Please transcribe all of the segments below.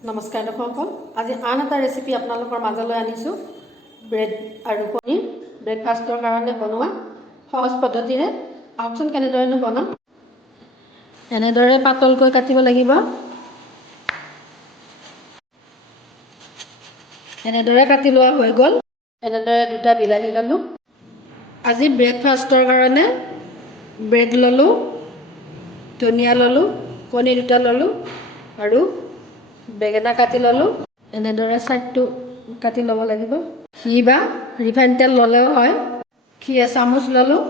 নমস্কাৰ দৰ্শকসকল, আজি আন এটা ৰেচিপি আপোনালোকৰ মাজলৈ আনিছোঁ। ব্ৰেড আৰু পনীৰ ব্ৰেকফাষ্টৰ কাৰণে বনোৱা সহজ পদ্ধতিৰে। আহকচোন কেনেদৰেনো বনাম। এনেদৰে পাতলকৈ কাটিব লাগিব। এনেদৰে কাটি লোৱা হৈ গ'ল। এনেদৰে দুটা বিলাহী ল'লোঁ। আজি ব্ৰেকফাষ্টৰ কাৰণে ব্ৰেড ল'লোঁ, ধনিয়া ল'লোঁ, কণী দুটা ল'লোঁ আৰু বেঙেনা কাটি ল'লোঁ। এনেদৰে চাইডটো কাটি ল'ব লাগিব। ঘি বা ৰিফাইন তেল ল'লেও হয়। ঘি এচামুচ ল'লোঁ।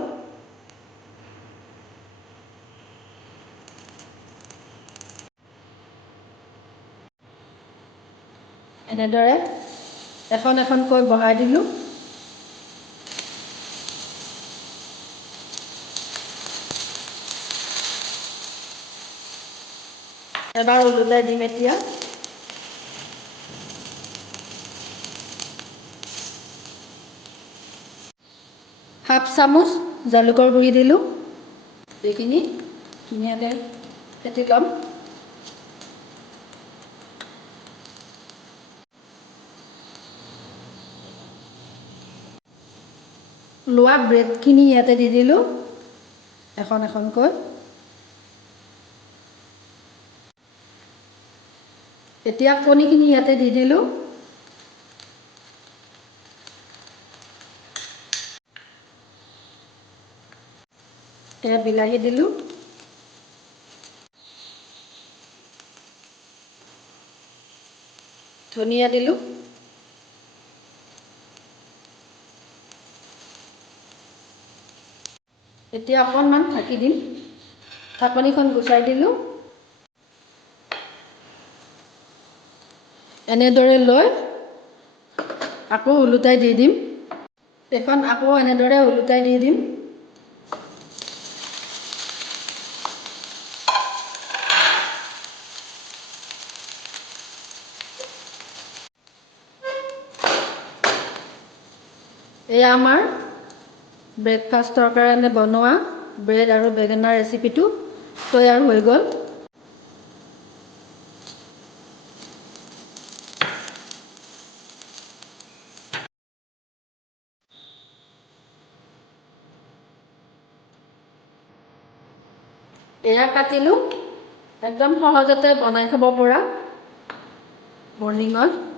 এনেদৰে এখন এখনকৈ বহাই দিলোঁ। এবাৰ ওলোটাই দিম এতিয়া। হাফ চামুচ জালুকৰ গুড়ি দিলোঁ। এইখিনি ধুনীয়াকৈ ফেটি ল'ম। লোৱা ব্ৰেডখিনি ইয়াতে দি দিলোঁ এখন এখনকৈ। এতিয়া কণীখিনি ইয়াতে দি দিলোঁ। এয়া বিলাহী দিলোঁ। ধনিয়া দিলোঁ। এতিয়া অকণমান ঢাকি দিম। ঢাকনিখন গুচাই দিলোঁ। এনেদৰে লৈ আকৌ ওলোটাই দি দিম। এইখন আকৌ এনেদৰে ওলোটাই দি দিম। এয়া আমাৰ ব্ৰেকফাষ্টৰ কাৰণে বনোৱা ব্ৰেড আৰু বেঙেনাৰ ৰেচিপিটো তৈয়াৰ হৈ গ'ল। এয়া কাটিলোঁ। একদম সহজতে বনাই খাব পৰা মৰ্ণিঙত।